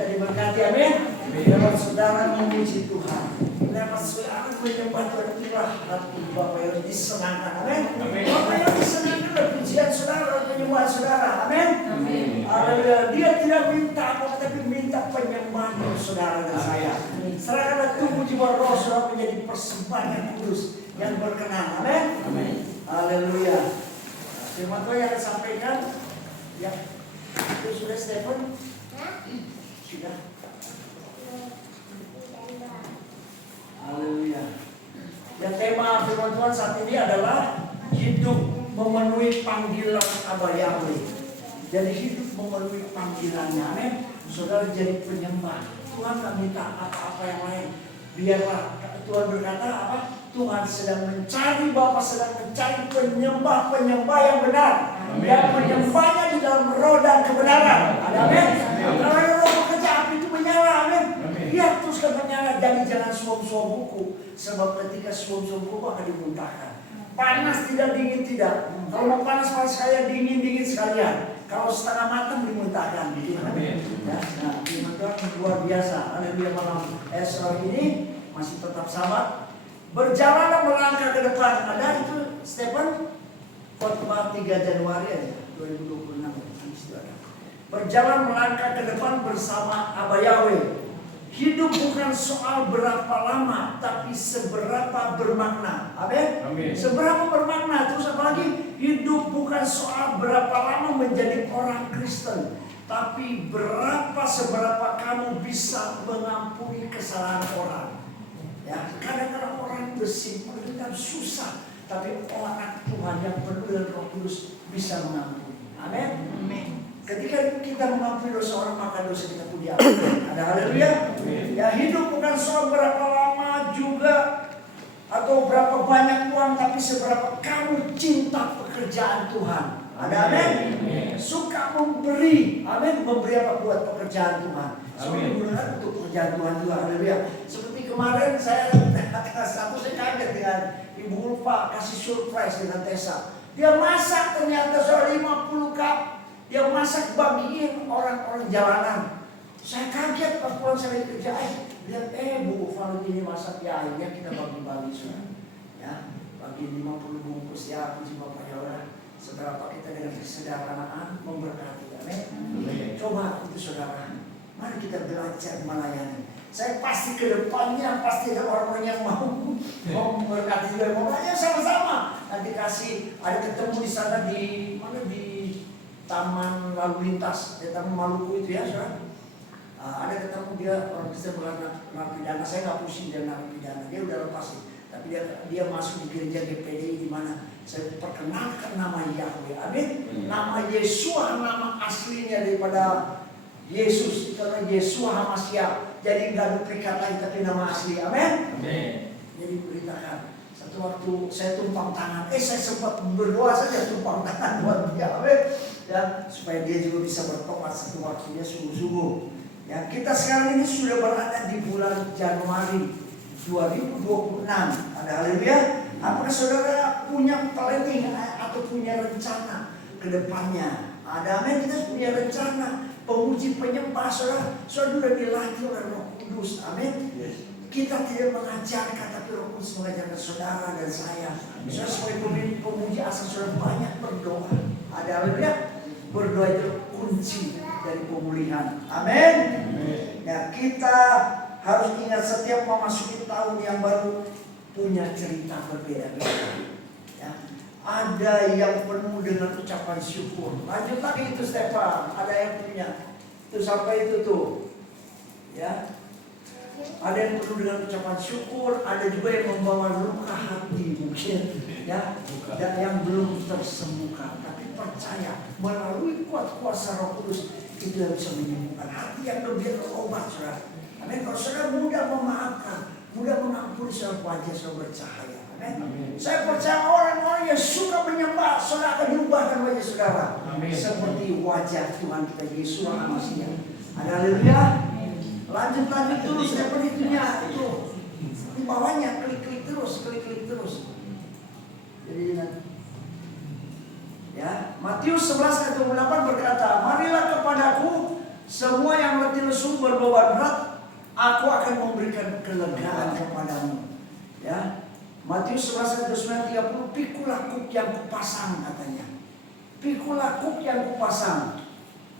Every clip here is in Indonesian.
kita diberkati, amin. Lewat saudara memuji Tuhan, lewat saudara menyembah Tuhan, itulah hati Bapak yang disenangkan, amin. Bapak yang disenangkan adalah pujian saudara, penyembahan saudara, amin. Dia tidak minta apa, tapi minta penyembahan dari saudara dan saya. Serahkanlah tubuh jiwa roh saudara menjadi persembahan yang kudus, yang berkenan, amin. Haleluya. Firman Tuhan yang disampaikan, ya, itu sudah Stephen, sudah. Haleluya. Ya, tema firman Tuhan saat ini adalah hidup memenuhi panggilan Abah Yahweh. Jadi hidup memenuhi panggilannya, amin. Saudara jadi penyembah. Tuhan tak minta apa-apa yang lain. Biarlah Tuhan berkata apa? Tuhan sedang mencari, Bapa sedang mencari penyembah-penyembah yang benar. Dan menyembahnya di dalam roh dan kebenaran. Amin. Kalau roh bekerja, api itu menyala, amin. Dia teruskan menyala, jadi jangan suam-suam buku. Sebab ketika suam-suam buku akan dimuntahkan. Panas tidak, dingin tidak. Kalau mau panas-panas sekalian, dingin-dingin sekalian. Kalau setengah matang dimuntahkan. Amin. Ya, nah, firman Tuhan luar biasa. Haleluya, malam Esra ini masih tetap sama. Berjalanlah melangkah ke depan. Ada itu Stephen khotbah 3 Januari aja 2026. Berjalan melangkah ke depan bersama Abah Yahweh. Hidup bukan soal berapa lama, tapi seberapa bermakna. Amin. Seberapa bermakna. Terus apa lagi? Hidup bukan soal berapa lama menjadi orang Kristen, tapi seberapa kamu bisa mengampuni kesalahan orang. Ya, kadang-kadang orang bersimpan dengan susah, tapi orang Tuhan yang penuh dengan Roh Kudus bisa mengampuni. Amin. Ketika kita mengampuni dosa orang, maka dosa kita pun diampuni. Ada haleluya. Ya, hidup bukan soal berapa lama juga atau berapa banyak uang, tapi seberapa kamu cinta pekerjaan Tuhan. Ada amin. Suka memberi, amin. Memberi apa buat pekerjaan Tuhan. Amin. Untuk pekerjaan Tuhan juga, haleluya. Seperti kemarin saya kaget dengan Ibu Ulfa kasih surprise dengan Tessa. Dia masak ternyata soal 50 cup. Dia masak bagiin orang-orang jalanan. Saya kaget pas pulang saya kerja. Lihat Bu Ulfa ini masak, ya akhirnya kita bagi-bagi saudara. Ya, bagi 50 bungkus ya, puji Bapak ya Allah. Seberapa kita dengan kesederhanaan memberkati, amin. Coba itu saudara. Mari kita belajar melayani. Saya pasti ke depannya pasti ada orang-orang yang mau memberkati juga. Makanya sama-sama. Nanti ada ketemu di sana di mana, di Taman Lalu Lintas, di Taman Maluku itu ya, saudara. Ada ketemu dia orang Kristen narapidana. Saya nggak pusing dia narapidana, dia udah lepas sih. Tapi dia masuk di gereja GPDI di mana saya perkenalkan nama Yahweh, amin. Nama Yesua, nama aslinya daripada Yesus, itu adalah Yesua Hamasya. Jadi nggak duplikat lagi, tapi nama asli, amin. Jadi beritakan. Satu waktu saya tumpang tangan, saya sempat berdoa saja tumpang tangan buat dia, amin. Ya, supaya dia juga bisa bertobat satu waktu dia sungguh-sungguh. Ya, kita sekarang ini sudah berada di bulan Januari 2026. Ada haleluya. Apakah saudara punya planning atau punya rencana ke depannya? Ada, amin. Kita punya rencana. Pemuji penyembah saudara sudah dilatih oleh Roh Kudus, amin. Kita tidak mengajarkan, tapi Roh Kudus mengajarkan saudara dan saya. Saudara sebagai pemuji asal saudara banyak berdoa. Ada haleluya. Berdoa itu kunci dari pemulihan. Amin. Ya, kita harus ingat setiap memasuki tahun yang baru punya cerita berbeda-beda. Ya. Ada yang penuh dengan ucapan syukur. Lanjut lagi itu Stefan, ada yang punya. Itu sampai itu tuh. Ya. Ada yang penuh dengan ucapan syukur, ada juga yang membawa luka hati mungkin, ya, dan yang belum tersembuhkan. Tapi percaya melalui kuasa Roh Kudus itu yang bisa menyembuhkan hati yang gembira obat, saudara. Amin. Kalau saudara mudah memaafkan, mudah mengampuni, saudara wajah saudara bercahaya. Amin. Saya percaya orang-orang yang suka menyembah, saudara akan diubahkan wajah saudara. Amin. Seperti wajah Tuhan kita Yesus Hamasya. Ada haleluya. Lanjut terus itunya itu di bawahnya klik terus. Jadi ya, Matius 11 ayat 28 berkata, marilah kepadaku semua yang letih lesu sumber beban berat, aku akan memberikan kelegaan kepadamu. Ya, Matius 11:29-30, pikulah kuk yang kupasang katanya. Pikulah kuk yang kupasang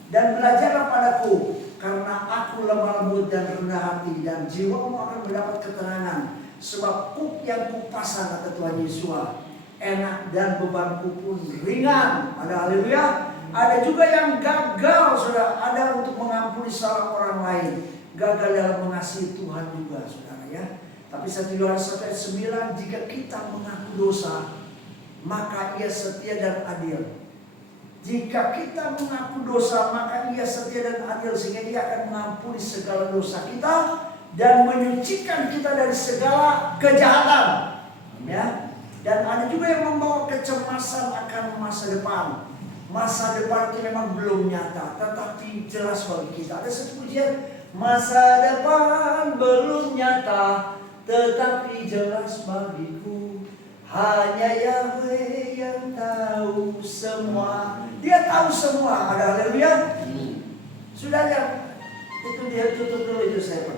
dan belajarlah padaku, karena aku lemah lembut dan rendah hati, dan jiwamu akan mendapat ketenangan. Sebab kuk yang kupasang, kata Tuhan Yesus, enak dan bebanku pun ringan. Ada haleluya. Ada juga yang gagal, saudara. Ada untuk mengampuni salah orang lain, gagal dalam mengasihi Tuhan juga, saudara ya. Tapi 1 Yohanes 1 ayat 9, jika kita mengaku dosa, maka Ia setia dan adil. Jika kita mengaku dosa, maka Ia setia dan adil, sehingga Dia akan mengampuni segala dosa kita dan menyucikan kita dari segala kejahatan. Ya. Dan ada juga yang membawa kecemasan akan masa depan. Masa depan itu memang belum nyata, tetapi jelas bagi kita. Ada satu pujian, masa depan belum nyata, tetapi jelas bagiku. Hanya Yahweh yang tahu semua. Dia tahu semua. Ada haleluya. Sudah ya, itu dia tutup dulu itu saya.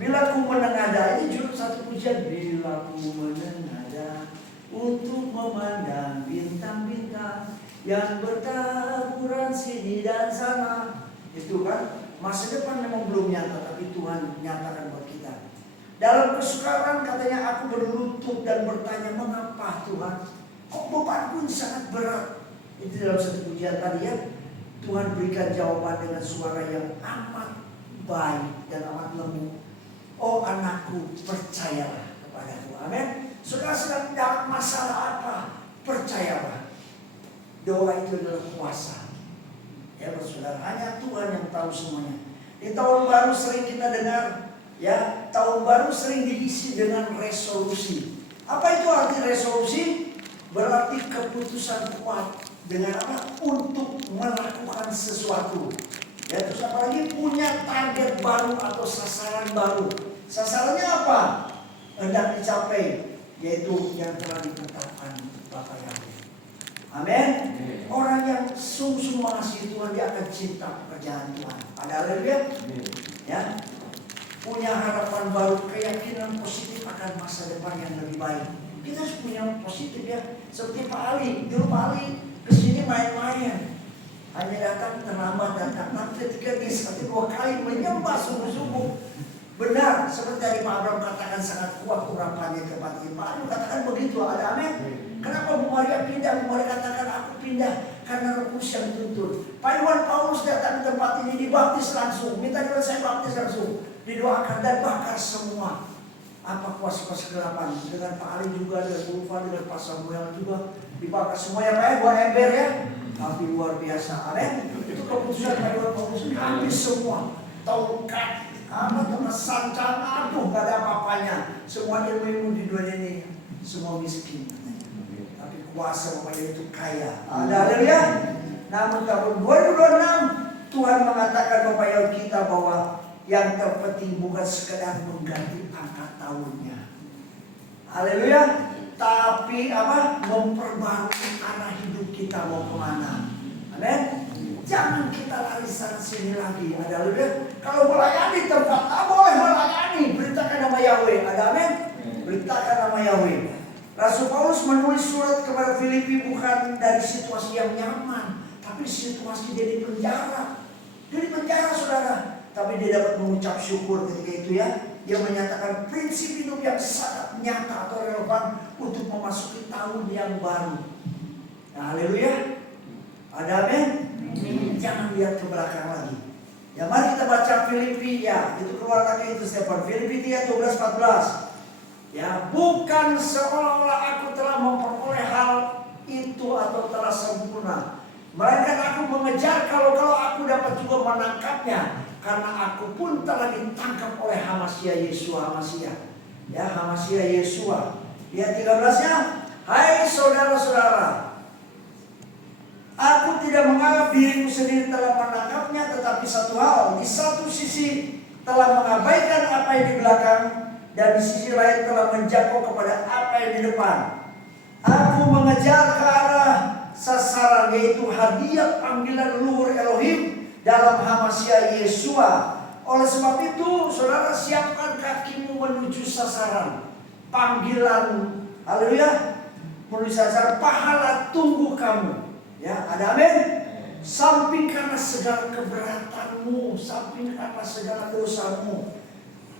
Bila ku menengadah, ini judul satu pujian. Bila ku menengadah untuk memandang bintang-bintang yang bertaburan sini dan sana. Itu kan, masa depan memang belum nyata, tapi Tuhan nyatakan buat kita. Dalam kesukaran katanya aku berlutut dan bertanya, mengapa Tuhan? Kok bebanku sangat berat? Itu dalam satu pujian tadi ya. Tuhan berikan jawaban dengan suara yang amat baik dan amat lembut. Oh anakku, percayalah kepadaku. Amin. Saudara sedang dalam masalah apa? Percayalah. Doa itu adalah kuasa. Ya saudara, hanya Tuhan yang tahu semuanya. Di tahun baru sering kita dengar, ya, tahun baru sering diisi dengan resolusi. Apa itu arti resolusi? Berarti keputusan kuat dengan apa? Untuk melakukan sesuatu. Ya, terus apalagi punya target baru atau sasaran baru. Sasarannya apa? Hendak dicapai, yaitu yang telah ditetapkan Bapa Yahweh. Amin. Orang yang sungguh-sungguh mengasihi Tuhan, dia akan cinta pekerjaan Tuhan. Ada haleluya. Ya. Punya harapan baru, keyakinan positif akan masa depan yang lebih baik. Kita harus punya positif ya. Seperti Pak Ali, dulu Pak Ali kesini main-main, hanya datang terlambat datang. Tapi ketika dia 1-2 kali menyembah sungguh-sungguh, benar seperti dari Pak Abraham katakan, sangat kuat urapannya tempat ini. Pak Ali katakan begitu, ada amin. Kenapa Bu Maria pindah? Bu Maria katakan aku pindah karena Roh Kudus yang tuntun. Pak Iwan Paulus datang ke tempat ini, dibaptis langsung, minta juga saya baptis langsung, didoakan dan bakar semua apa kuasa-kuasa kegelapan. Dengan Pak Ali juga, dengan Bu Ufa, dengan Pak Samuel juga dibakar semuanya. Pak ya, 2 ember ya, tapi luar biasa. Amin. Itu keputusan Pak Iwan Paulus, habis semua tongkat, tempat sancang, aduh gak ada apa-apanya. Semua ilmu di dunia ini semua miskin. Kuasa Bapaknya itu kaya. Ada ya. Namun tahun 2026 Tuhan mengatakan Bapak kita bahwa yang terpenting bukan sekedar mengganti angka tahunnya. Haleluya. Tapi apa? Memperbarui arah hidup kita mau kemana. Amin. Jangan kita lari sana sini lagi. Ada haleluya. Kalau melayani tempat, boleh melayani. Beritakan nama Yahweh. Ada amin. Beritakan nama Yahweh. Rasul Paulus menulis surat kepada Filipi bukan dari situasi yang nyaman, tapi situasi dia di penjara. Dia di penjara saudara, tapi dia dapat mengucap syukur ketika itu ya. Dia menyatakan prinsip hidup yang sangat nyata atau relevan untuk memasuki tahun yang baru. Nah, haleluya. Ada amin? Jangan lihat ke belakang lagi. Ya, mari kita baca Filipi ya. Itu keluar lagi itu Stefan. Filipi 3:12-14. Ya, bukan seolah-olah aku telah memperoleh hal itu atau telah sempurna, melainkan aku mengejar kalau aku dapat juga menangkapnya, karena aku pun telah ditangkap oleh Hamasia Yesua. Hamasia, ya Hamasia Yesua. Lihat 13-nya. Hai saudara-saudara, aku tidak menganggap diriku sendiri telah menangkapnya, tetapi satu hal, di satu sisi telah mengabaikan apa yang di belakang, dan di sisi lain telah menjangkau kepada apa yang di depan. Aku mengejar ke arah sasaran, yaitu hadiah panggilan luhur Elohim dalam Hamasia Yesua. Oleh sebab itu, saudara siapkan kakimu menuju sasaran. Panggilan, haleluya, menuju sasaran, pahala tunggu kamu. Ya, ada amin. Sampingkanlah segala keberatanmu, sampingkanlah segala dosamu.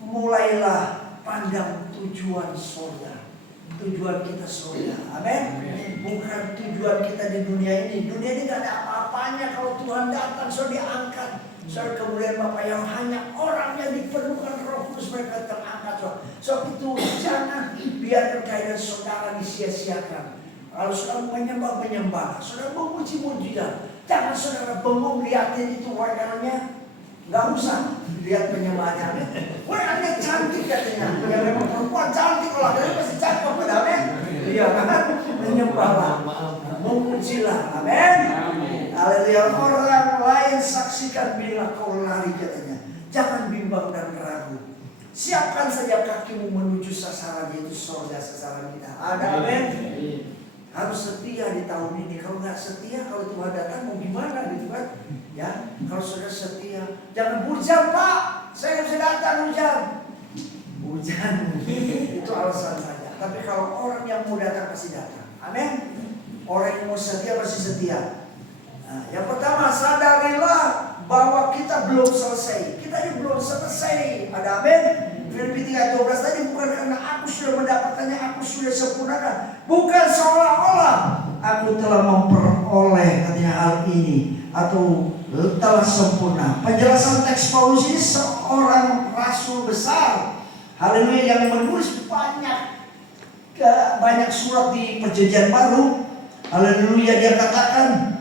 Mulailah pandang tujuan surga. Tujuan kita surga, amin. Bukan tujuan kita di dunia ini. Dunia ini gak ada apa-apanya kalau Tuhan datang, sudah diangkat. Saudara, kemudian Bapak yang hanya orang yang diperlukan Roh Kudus mereka terangkat. Sebab itu jangan biarkan kehadiran saudara disia-siakan. Kalau saudara menyembah, saudara memuji mujizat. Jangan saudara bengong liatin itu warnanya. Gak usah lihat penyembahnya. Warnanya cantik katanya. Ya memang perempuan cantik, kalau ada pasti cakep, amin. Iya kan? Menyembahlah, memujilah, amin. Haleluya. Orang lain saksikan bila kau lari katanya. Jangan bimbang dan ragu. Siapkan saja kakimu menuju sasaran, yaitu surga sasaran kita. Ada amin. Harus setia di tahun ini. Kalau nggak setia, kalau Tuhan datang mau gimana gitu kan? Ya, kalau sudah setia, jangan hujan Pak. Saya bisa datang hujan. Hujan itu alasan saja. Tapi kalau orang yang mau datang pasti datang. Amin. Orang yang mau setia pasti setia. Nah, yang pertama, sadarilah bahwa kita belum selesai. Kita ini belum selesai. Ada amin. Filipi 3:12 tadi, bukan karena aku sudah mendapatkannya, aku sudah sempurnakan. Bukan seolah-olah aku telah memperoleh katanya hal ini atau telah sempurna. Penjelasan teks Paulus ini seorang rasul besar, haleluya, yang menulis banyak surat di Perjanjian Baru. Haleluya, dia katakan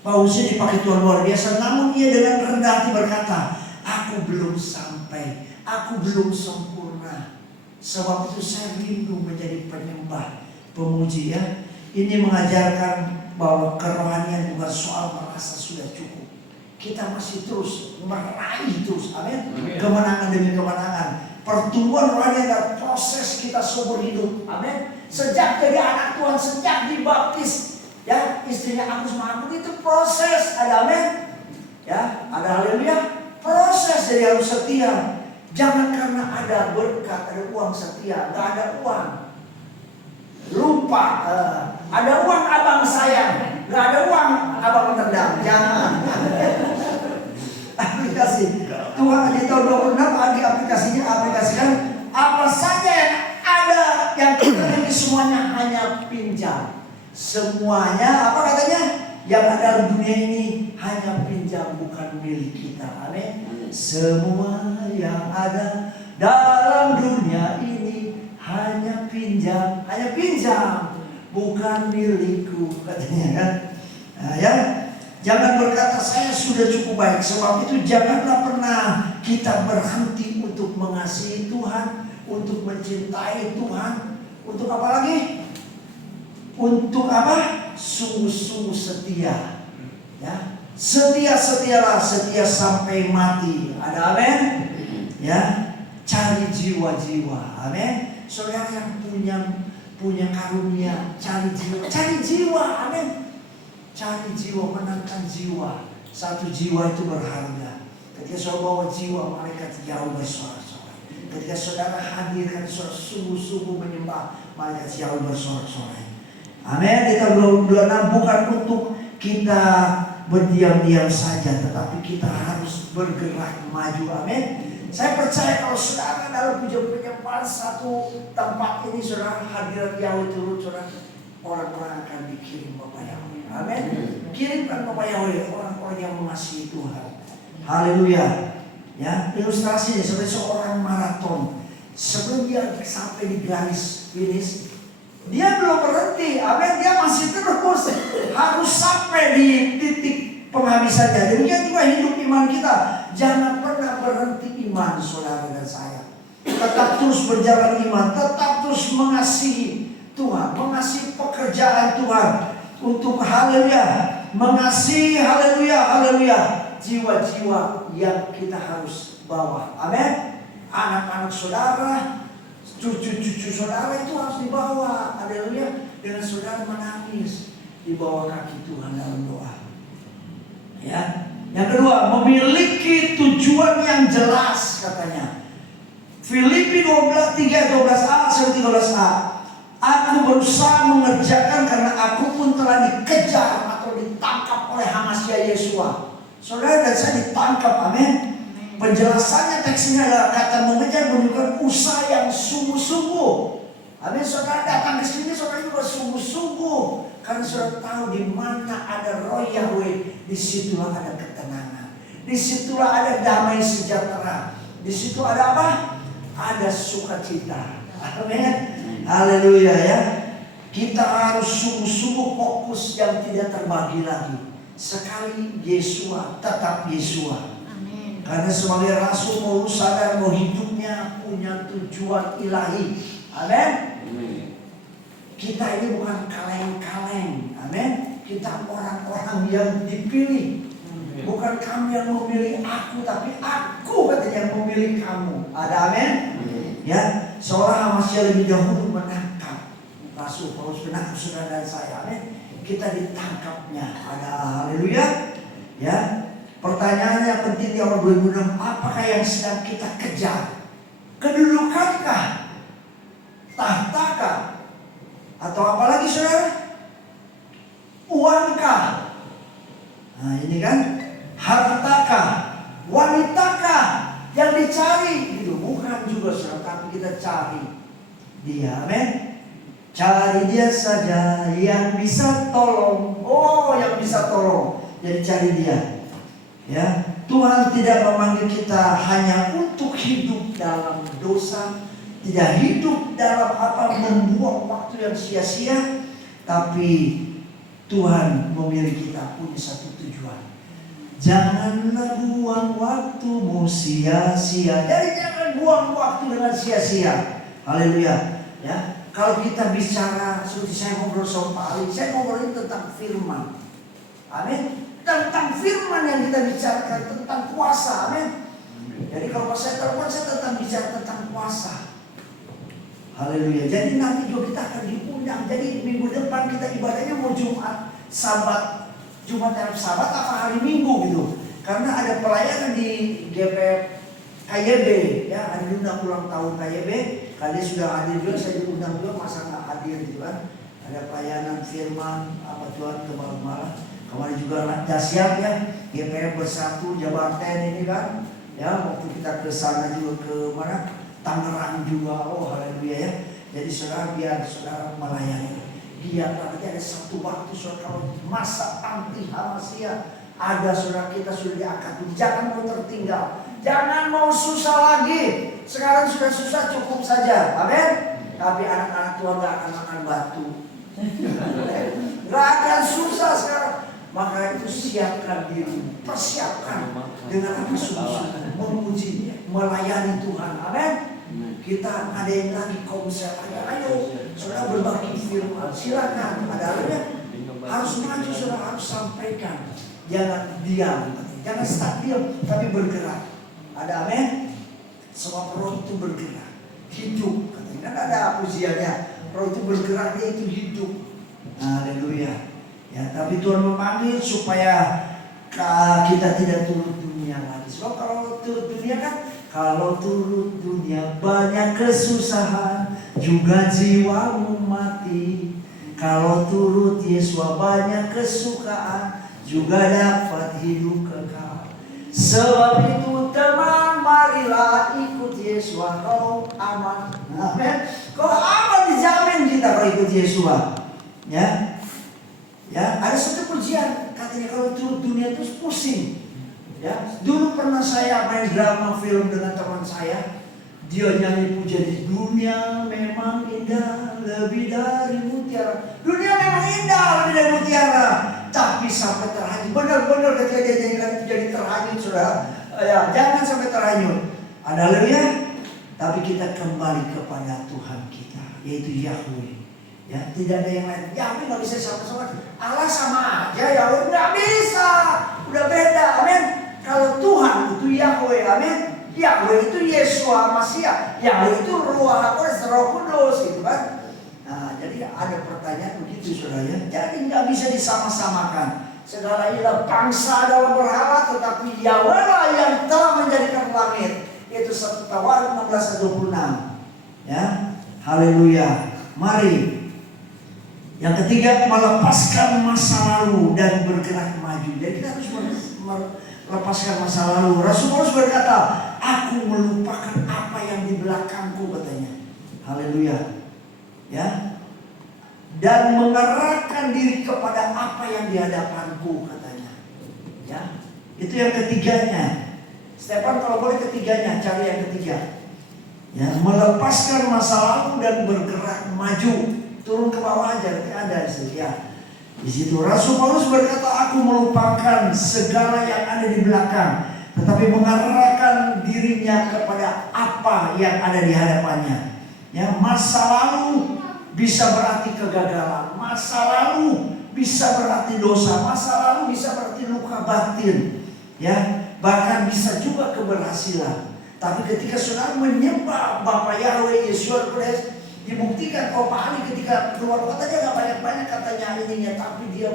Paulusnya dipakai Tuhan luar biasa, namun ia dengan rendah hati berkata, aku belum sampai, aku belum sempurna. Sebab itu saya rindu menjadi penyembah, pemuji ya. Ini mengajarkan bahwa kerohanian bukan soal merasa sudah cukup. Kita masih terus meraih terus, amin. Kemenangan demi kemenangan. Pertumbuhan rohani adalah proses kita seumur hidup, amin. Sejak jadi anak Tuhan, sejak dibaptis, ya, istrinya aku sama aku itu proses, ada amin. Ya, ada haleluya. Proses jadi harus setia. Jangan karena ada berkat, ada uang setia. Gak ada uang, lupa. Ada uang abang sayang, gak ada uang abang tendang. Jangan. Aplikasi Tuhan di tahun 26 ada aplikasikan apa saja yang ada yang kita miliki, semuanya hanya pinjam. Semuanya apa katanya? Yang ada dalam dunia ini hanya pinjam, bukan milik kita. Amin. Semua yang ada dalam dunia ini hanya pinjam, bukan milikku katanya kan. Nah, ya, jangan berkata saya sudah cukup baik. Sebab itu janganlah pernah kita berhenti untuk mengasihi Tuhan, untuk mencintai Tuhan, untuk apa lagi? Untuk apa? Sungguh-sungguh setia. Ya, setia-setialah, setia sampai mati. Ada amin? Ya, cari jiwa-jiwa. Amin. Saudara yang punya karunia, cari jiwa. Amin. Cari jiwa, menangkan jiwa. Satu jiwa itu berharga. Ketika saudara bawa jiwa, malaikat jauh bersorak-sorai. Ketika saudara hadirkan saudara sungguh-sungguh menyembah, malaikat jauh bersorak-sorai. Amin. Di tahun 2026 bukan untuk kita berdiam-diam saja, tetapi kita harus bergerak maju. Amin. Saya percaya kalau saudara dalam pujian penyembahan satu tempat ini, saudara hadirat Yahweh turun, saudara, orang-orang akan dikirim Bapak Yahweh. Amin. Kirimkan Bapak Yahweh orang-orang yang mengasihi Tuhan. Haleluya. Ya, ilustrasinya seperti seorang maraton. Sebelum dia sampai di garis finish, dia belum berhenti, amin. Dia masih terus harus sampai di titik penghabisannya. Demikian juga hidup iman kita. Jangan pernah berhenti iman, saudara dan saya. Tetap terus berjalan iman, tetap terus mengasihi Tuhan, mengasihi pekerjaan Tuhan, untuk haleluya, mengasihi haleluya jiwa-jiwa yang kita harus bawa. Amin. Anak-anak saudara, cucu-cucu saudara itu harus dibawa, haleluya, dengan saudara menangis di bawah kaki Tuhan dalam doa. Ya. Yang kedua, memiliki tujuan yang katanya. Filipi 3:12a sampai 13a. Aku berusaha mengerjakan karena aku pun telah dikejar atau ditangkap oleh Hamasya Yesua. Saudara dan saya ditangkap, amin. Penjelasannya teksnya adalah kata mengejar menunjukkan usaha yang sungguh-sungguh. Amin. Saudara datang ke sini, saudara juga sungguh-sungguh karena saudara tahu di mana ada roh Yahweh, disitulah ada ketenangan, disitulah ada damai sejahtera, di situ ada apa? Ada sukacita. Amin. Haleluya ya. Kita harus sungguh-sungguh fokus yang tidak terbagi lagi. Sekali Yesua, tetap Yesua. Amin. Karena sebagai rasul mau sadar bahwa hidupnya punya tujuan ilahi. Amin. Kita ini bukan kaleng-kaleng. Amin. Kita orang-orang yang dipilih. Bukan kamu yang memilih aku, tapi aku katanya yang memilih kamu. Ada amin? Ya, seorang Hamasya lebih dahulu menangkap Rasul Paulus, menangkap saudara dan saya. Amin. Kita ditangkapnya. Ada haleluya. Ya. Pertanyaannya penting di awal 2006, apakah yang sedang kita kejar? Kedudukankah? Tahtakah? Atau apalagi saudara? Uangkah? Nah ini kan, hartakah? Wanitakah yang dicari? Itu bukan juga saudara, tapi kita cari Dia. Amin. Cari Dia saja yang bisa tolong. Oh, yang bisa tolong. Jadi cari Dia. Ya, Tuhan tidak memanggil kita hanya untuk hidup dalam dosa, tidak hidup dalam apa membuang waktu yang sia-sia, tapi Tuhan memilih kita punya satu tujuan. Janganlah buang waktumu sia-sia. Jadi jangan buang waktu dengan sia-sia. Haleluya. Ya, kalau kita bicara seperti saya ngobrol sama Pak Ali, saya ngobrolin tentang firman. Amin. Tentang firman yang kita bicarakan tentang kuasa. Amin. Jadi kalau saya telepon saya tentang bicara tentang kuasa. Haleluya. Jadi nanti juga kita akan diundang. Jadi minggu depan kita ibadahnya mau Jumat, Sabat, Jumat Arab Sabat apa hari Minggu gitu. Karena ada pelayanan di GPF KYB, ya, ada diundang ulang tahun KYB. Kalian sudah hadir juga, saya diundang juga, masa nggak hadir gitu kan. Ada pelayanan firman apa Tuhan ke malam-malam. Kemarin juga dahsyat ya, GPF Bersatu Jabarten ini kan. Ya, waktu kita ke sana juga ke mana? Tangerang juga. Oh haleluya ya. Jadi saudara, biar saudara melayani. Dia nanti ada satu waktu saudara, kalau masa anti Hamasya ada, saudara kita sudah diangkat. Jangan mau tertinggal, jangan mau susah lagi. Sekarang sudah susah, cukup saja. Amin. Tapi anak-anak Tuhan gak akan makan batu. Gak akan susah sekarang. Maka itu siapkan diri, persiapkan dengan apa sungguh-sungguh memuji, melayani Tuhan. Amin. Kita ada yang lagi konsep aja, ayo saudara berbagi firman, silakan. Ada ya, harus maju, saudara harus sampaikan. Jangan diam, jangan stuck diam, tapi bergerak. Ada amin. Sebab roh itu bergerak, hidup. Kan ada pujiannya, roh itu bergerak, dia itu hidup. Haleluya. Ya, tapi Tuhan memanggil supaya kita tidak turut dunia lagi. Sebab kalau turut dunia kan, kalau turut dunia banyak kesusahan, juga jiwamu mati. Kalau turut Yesus banyak kesukaan, juga dapat hidup kekal. Sebab itu teman, marilah ikut Yesus, kau aman. Amin. Kau aman, dijamin kita kalau ikut Yesus. Ya. Ya, ada satu pujian katanya kalau turut dunia itu pusing. Ya, dulu pernah saya main drama film dengan teman saya. Dia nyanyi pujian di dunia memang indah lebih dari mutiara. Dunia memang indah lebih dari mutiara. Tapi sampai terhanyut. Benar-benar ketika dia nyanyikan itu jadi terhanyut, saudara. Ya, jangan sampai terhanyut. Haleluya. Tapi kita kembali kepada Tuhan kita, yaitu Yahweh. Ya, tidak ada yang lain. Yahweh nggak bisa sama-sama. Allah sama aja, Yahweh nggak bisa. Udah beda, amin. Kalau Tuhan itu Yahweh, amin. Yahweh itu Yesua Masya. Yahweh itu Ruah HaKudos, Roh Kudus, gitu kan. Nah, jadi ada pertanyaan begitu, saudara ya. Jadi nggak bisa disama-samakan. Segala ilah bangsa dalam berhala, tetapi Yahweh lah yang telah menjadikan langit. Itu ke 1 Tawarik 16-26. Ya, haleluya. Mari. Yang ketiga, melepaskan masa lalu dan bergerak maju. Jadi kita harus melepaskan masa lalu. Rasul Paulus berkata, aku melupakan apa yang di belakangku, katanya. Haleluya. Ya. Dan mengerahkan diri kepada apa yang di hadapanku, katanya. Ya. Itu yang ketiganya. Stefan kalau boleh ketiganya, cari yang ketiga. Ya, melepaskan masa lalu dan bergerak maju. Turun ke bawah aja, nanti ada di situ ya. Di situ Rasul Paulus berkata, aku melupakan segala yang ada di belakang, tetapi mengarahkan dirinya kepada apa yang ada di hadapannya. Ya, masa lalu bisa berarti kegagalan, masa lalu bisa berarti dosa, masa lalu bisa berarti luka batin. Ya, bahkan bisa juga keberhasilan. Tapi ketika saudara menyembah Bapa Yahweh Yeshua Kristus, dibuktikan kalau Pak Ali ketika keluar kota dia gak banyak-banyak katanya ininya, tapi dia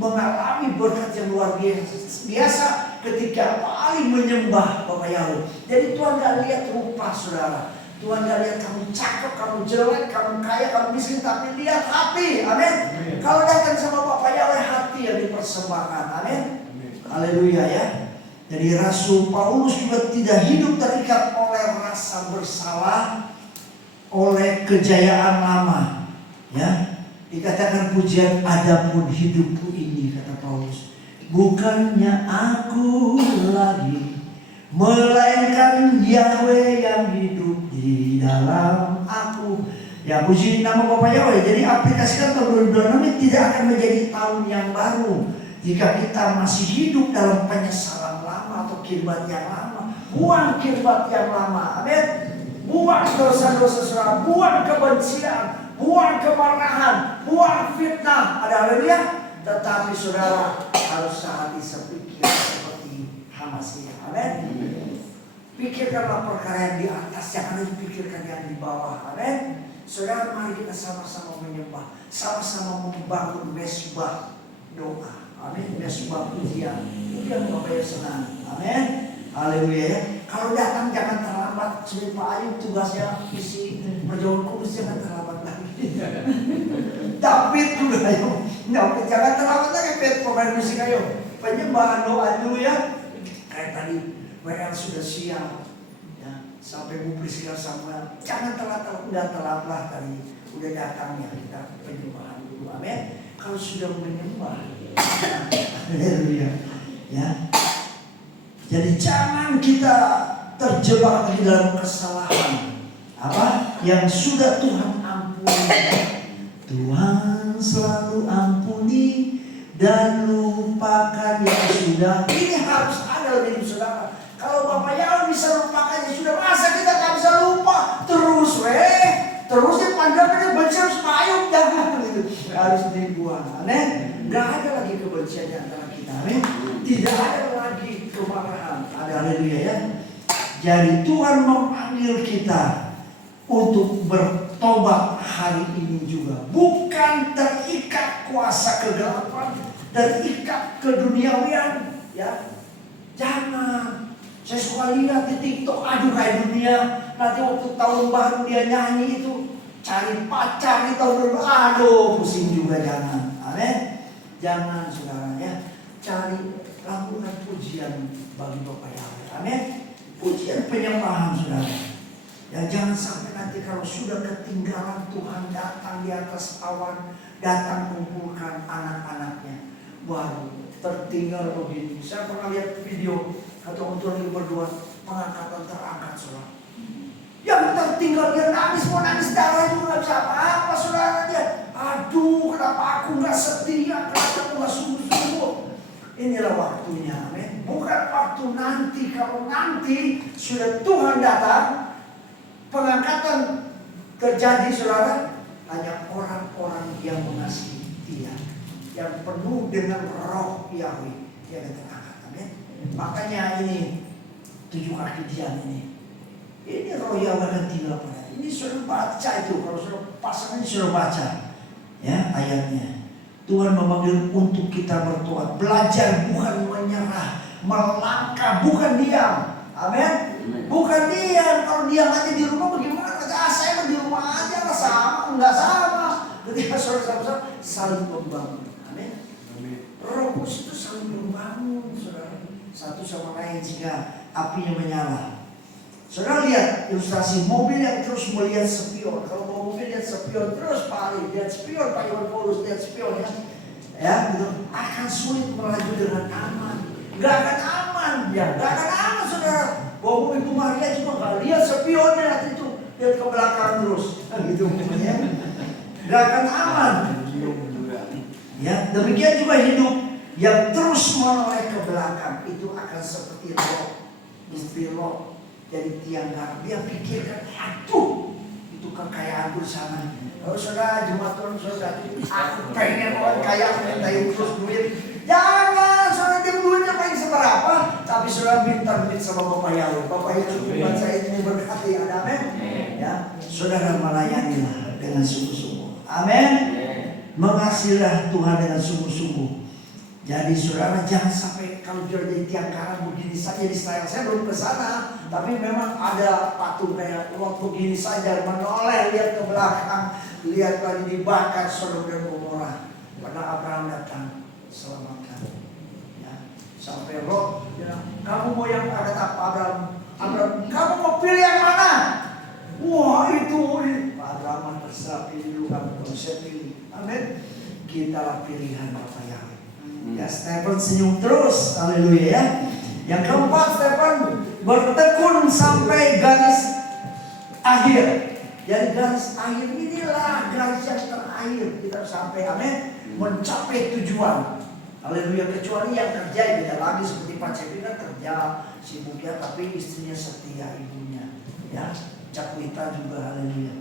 mengalami berkat yang luar biasa ketika Pak Ali menyembah Bapa Yahweh. Jadi Tuhan gak lihat rupa saudara, Tuhan gak lihat kamu cakep, kamu jelek, kamu kaya, kamu miskin, tapi lihat hati. Amin. Kalau datang sama Bapa Yahweh, hati yang dipersembahkan. Amin. Haleluya ya. Jadi Rasul Paulus juga tidak hidup terikat oleh rasa bersalah, oleh kejayaan lama. Ya, dikatakan pujian, adapun hidupku ini, kata Paulus, bukannya aku lagi, melainkan Yahweh yang hidup di dalam aku. Ya, puji nama Bapa Yahweh. Jadi aplikasikan tahun 2026 tidak akan menjadi tahun yang baru jika kita masih hidup dalam penyesalan lama atau kirbat yang lama. Buang kirbat yang lama. Amin. Buang dosa-dosa saudara, buang kebencian, buang kemarahan, buang fitnah. Ada haleluya. Tetapi saudara harus sehati sepikir seperti Hamasnya. Amin. Pikirkanlah perkara yang di atas, jangan dipikirkan yang di bawah. Amin. Saudara, mari kita sama-sama menyembah, sama-sama membangun mesbah doa. Amin. Mesbah pujian. Itu yang Bapak yang senang. Amin. Haleluya ya. Kalau datang jangan terlambat. Seperti Pak Ayub tugasnya isi perjamuan kudus, jangan terlambat lagi. David juga ayo. David jangan terlambat lagi. Pemain musik ayo. Penyembahan doa dulu ya. Kayak tadi WL sudah siap. Ya, sampai Bu Priscilla Samuel. Jangan telat, enggak telat lah tadi. Udah datang ya kita penyembahan dulu. Amin. Kalau sudah menyembah. Haleluya. Ya. Jadi jangan kita terjebak di dalam kesalahan apa yang sudah Tuhan ampuni. Tuhan selalu ampuni dan lupakan yang sudah. Ini harus ada dalam hidup saudara. Kalau Bapak Yahweh bisa lupakan yang sudah, masa kita gak bisa lupa terus terus dipandangkan benci harus payung, jangan gitu. Harus dibuang. Aneh. Gak ada lagi kebencian di antara kita. Amin. Tidak ada lagi kemarahan. Ada haleluya ya. Jadi Tuhan memanggil kita untuk bertobat hari ini juga. Bukan terikat kuasa kegelapan, terikat keduniawian. Ya, jangan. Saya suka lihat di TikTok, aduh kayak dunia. Nanti waktu tahun baru dia nyanyi itu cari pacar di tahun baru. Aduh pusing juga, jangan. Amin. Jangan saudara ya, cari lakukan pujian bagi Bapa Yahweh. Amin. Pujian penyembahan saudara. Ya, jangan sampai nanti kalau sudah ketinggalan Tuhan datang di atas awan, datang kumpulkan anak-anaknya, baru tertinggal begini. Saya pernah lihat video atau untuk lagi berdua pengangkatan terangkat saudara. Yang tertinggal dia nangis, mau nangis darah juga nggak bisa apa-apa saudara dia. Aduh, kenapa aku nggak setia, kenapa aku nggak sungguh-sungguh. Inilah waktunya, amin. Bukan waktu nanti. Kalau nanti sudah Tuhan datang, pengangkatan terjadi saudara, hanya orang-orang yang mengasihi Dia, yang penuh dengan roh Yahweh yang terangkat, amin. Makanya ini 7 kaki diam ini roh Yahweh akan tinggal pada. Ini sudah baca itu, kalau sudah pasang ini sudah baca. Ya, ayatnya. Tuhan memanggil untuk kita bertobat, belajar bukan menyerah, melangkah bukan diam. Amin. Bukan diam. Kalau diam aja di rumah bagaimana? Saya di rumah aja lah sama, enggak sama. Ketika saudara saling membangun. Amin. Roh Kudus itu saling membangun, saudara. Satu sama lain sehingga apinya menyala. Saudara lihat ilustrasi mobil yang terus melihat spion. Kalau mau mobil lihat spion terus Pak Ali, lihat spion, Pak Iwan Paulus lihat spion ya. Ya, gitu. Akan sulit melaju dengan aman. Gak akan aman, ya. Gak akan aman, saudara. Bawa Ibu Maria juga gak lihat spion lihat itu, lihat ke belakang terus. Gitu ya. Gak akan aman. Ya, demikian juga hidup yang terus menoleh ke belakang itu akan seperti Lot, istri Lot. Jadi tiang garam, dia pikirkan, aduh, itu kekayaan bersama. Kalau saudara jemaat Tuhan, saudara, aku pengen orang kaya mintain terus duit. Jangan, saudara dia duitnya paling seberapa, tapi saudara minta duit sama Bapak Yahweh. Bapak Yahweh buat saya ini berkati, ada amin. Ya, saudara melayanilah dengan sungguh-sungguh. Amin. Mengasihilah Tuhan dengan sungguh-sungguh. Jadi saudara jangan sampai kalau jadi tiang garam begini saja di Israel. Saya belum ke sana, tapi memang ada patung kayak Lot begini saja menoleh lihat ke belakang, lihat lagi dibakar Sodom dan Gomora. Pada Abraham datang selamatkan. Ya. Sampai Lot bilang, kamu mau yang ada apa Abraham? Abraham, kamu mau pilih yang mana? Wah itu Abraham terserah pilih dulu kamu saya pilih. Amin. Kita pilihan Bapak Yahweh. Ya, Stephen senyum terus, haleluya ya. Yang keempat, Stephen bertekun sampai garis akhir. Jadi garis akhir inilah garis yang terakhir kita sampai, amin, mencapai tujuan. Haleluya. Kecuali yang kerja beda lagi seperti Pak Cepi kan kerja sibuk ya, tapi istrinya setia ibunya. Ya, Cakwita juga, haleluya.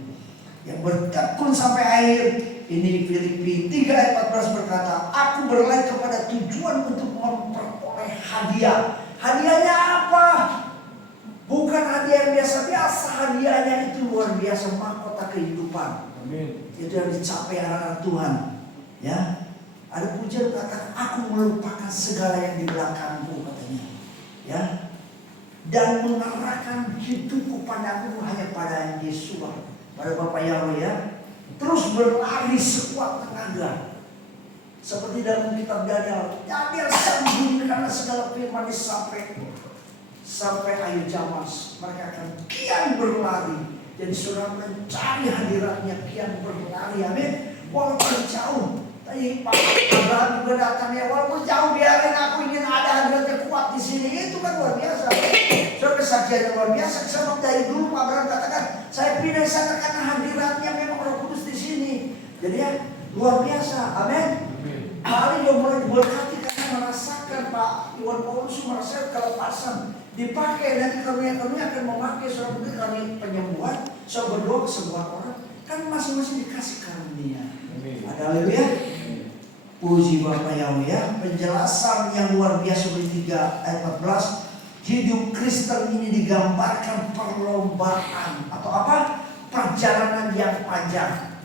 Yang bertekun sampai akhir. Ini Filipi 3 ayat 14 berkata, aku berlari kepada tujuan untuk memperoleh hadiah. Hadiahnya apa? Bukan hadiah yang biasa-biasa, hadiahnya itu luar biasa, mahkota kehidupan. Amin. Itu yang dicapai anak-anak Tuhan. Ya, ada pujian kata, aku melupakan segala yang di belakangku katanya. Ya, dan mengarahkan hidupku padaku hanya pada Yesus, pada Bapak Yahweh ya. Terus berlari sekuat tenaga. Seperti dalam kitab Daniel. Daniel sembunyi karena segala firman sampai akhir zaman. Mereka akan kian berlari. Jadi saudara mencari hadiratnya kian berlari. Amin. Walaupun jauh. Tadi Pak Abraham juga datang ya. Walaupun jauh biarin aku ingin ada hadiratnya kuat di sini. Itu kan luar biasa. Saudara kesaksian yang luar biasa. Sebab dari dulu Pak Abraham katakan, saya pindah sana karena hadiratnya memang Roh Kudus di sini. Jadi ya luar biasa. Amin. Paling yang mulai diberkati karena merasakan Pak Iwan Paulus merasakan kelepasan. Dipakai nanti karunia-karunia akan memakai saudara mungkin karunia penyembuhan. Saudara berdoa ke sebuah orang kan masing-masing dikasih karunia. Ada haleluya. Puji Bapak Yahweh ya. Penjelasan yang luar biasa di 3 ayat 14. Hidup Kristen ini digambarkan perlombaan atau apa? Perjalanan yang panjang.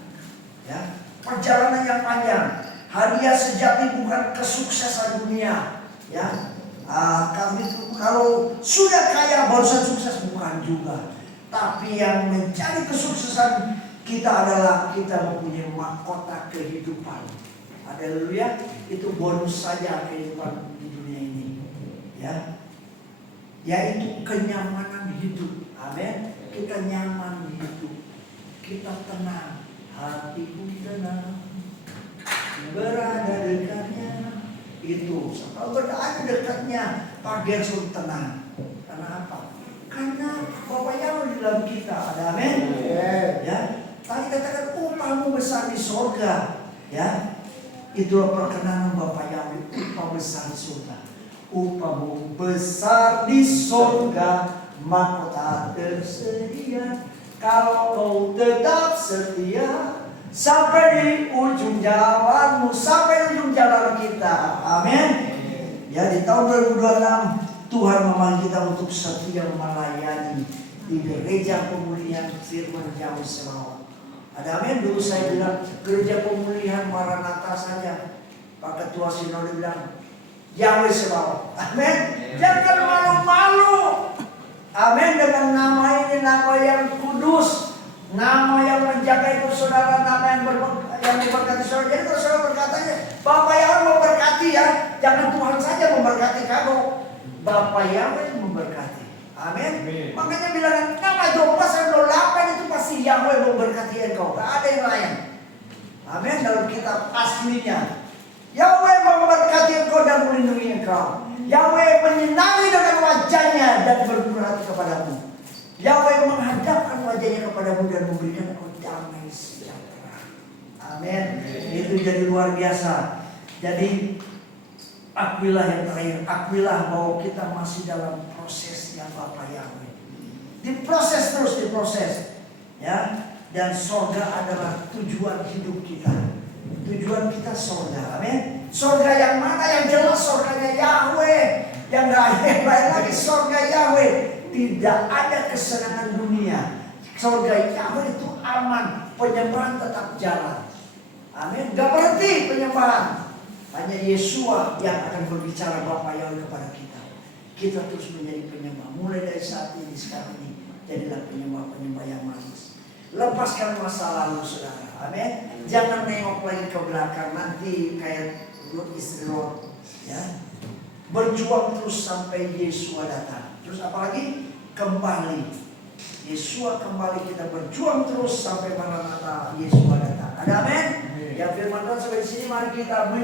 Ya, perjalanan yang panjang. Hadiah sejati bukan kesuksesan dunia. Ya, kalau sudah kaya barusan sukses, bukan juga. Tapi yang mencari kesuksesan kita adalah kita mempunyai mahkota kehidupan. Haleluya. Itu bonus saja kehidupan di dunia ini. Ya, yaitu kenyamanan hidup. Amin. Kita nyaman hidup. Kita tenang. Hatiku tenang. Berada dekatnya. Itu. Kalau berada dekatnya, pagi harus tenang. Karena apa? Karena Bapak Yahweh di dalam kita. Ada amin. Ya. Tadi katakan upahmu besar di surga. Ya. Itulah perkenanan Bapak Yahweh. Upah besar di surga. Upahmu besar di surga, mahkota tersedia. Kalau kau tetap setia sampai di ujung jalanmu, sampai di ujung jalan kita. Amin. Ya, di tahun 2026 Tuhan memanggil kita untuk setia melayani di gereja pemulihan firman Yahweh Sebaot. Ada amin. Dulu saya bilang gereja pemulihan Maranatha saja. Pak Ketua Sinode bilang Yahweh Sebaot. Amin. Jangan malu-malu. saudara nama yang diberkati saudara. Jadi kalau saudara berkatanya, Bapak Yahweh memberkati ya. Jangan Tuhan saja memberkati kamu. Bapak Yahweh memberkati. Amin. Makanya bilang nama Job pasal 28 itu pasti Yahweh memberkati engkau. Gak ada yang lain. Amin. Dalam kitab aslinya. Yahweh memberkati engkau dan melindungi engkau. Yahweh menyinari dengan wajahnya dan berburuk hati kepadamu. Yahweh menghadapkan wajahnya kepadamu dan memberikan engkau damai sejahtera. Amin. Itu jadi luar biasa. Jadi akuilah yang terakhir. Akuilah bahwa kita masih dalam proses yang Bapak Yahweh. Diproses terus, diproses. Ya. Dan sorga adalah tujuan hidup kita. Tujuan kita sorga, amin. Sorga yang mana? Yang jelas sorganya Yahweh. Yang lain lagi sorga Yahweh. Tidak ada kesenangan dunia. Sorga Yahweh itu aman. Penyembahan tetap jalan. Amin. Gak berhenti penyembahan. Hanya Yesua yang akan berbicara Bapa Yahweh kepada kita. Kita terus menjadi penyembah. Mulai dari saat ini, sekarang ini. Jadilah penyembah-penyembah yang manis. Lepaskan masa lalu saudara. Amin. Jangan nengok lagi ke belakang. Nanti kayak istri Lot. Ya. Berjuang terus sampai Yesua datang. Terus apalagi? Kembali. Yesua kembali, kita berjuang terus sampai Maranatha Yesua datang. Ada amin? Ya firman Tuhan sampai di sini, mari kita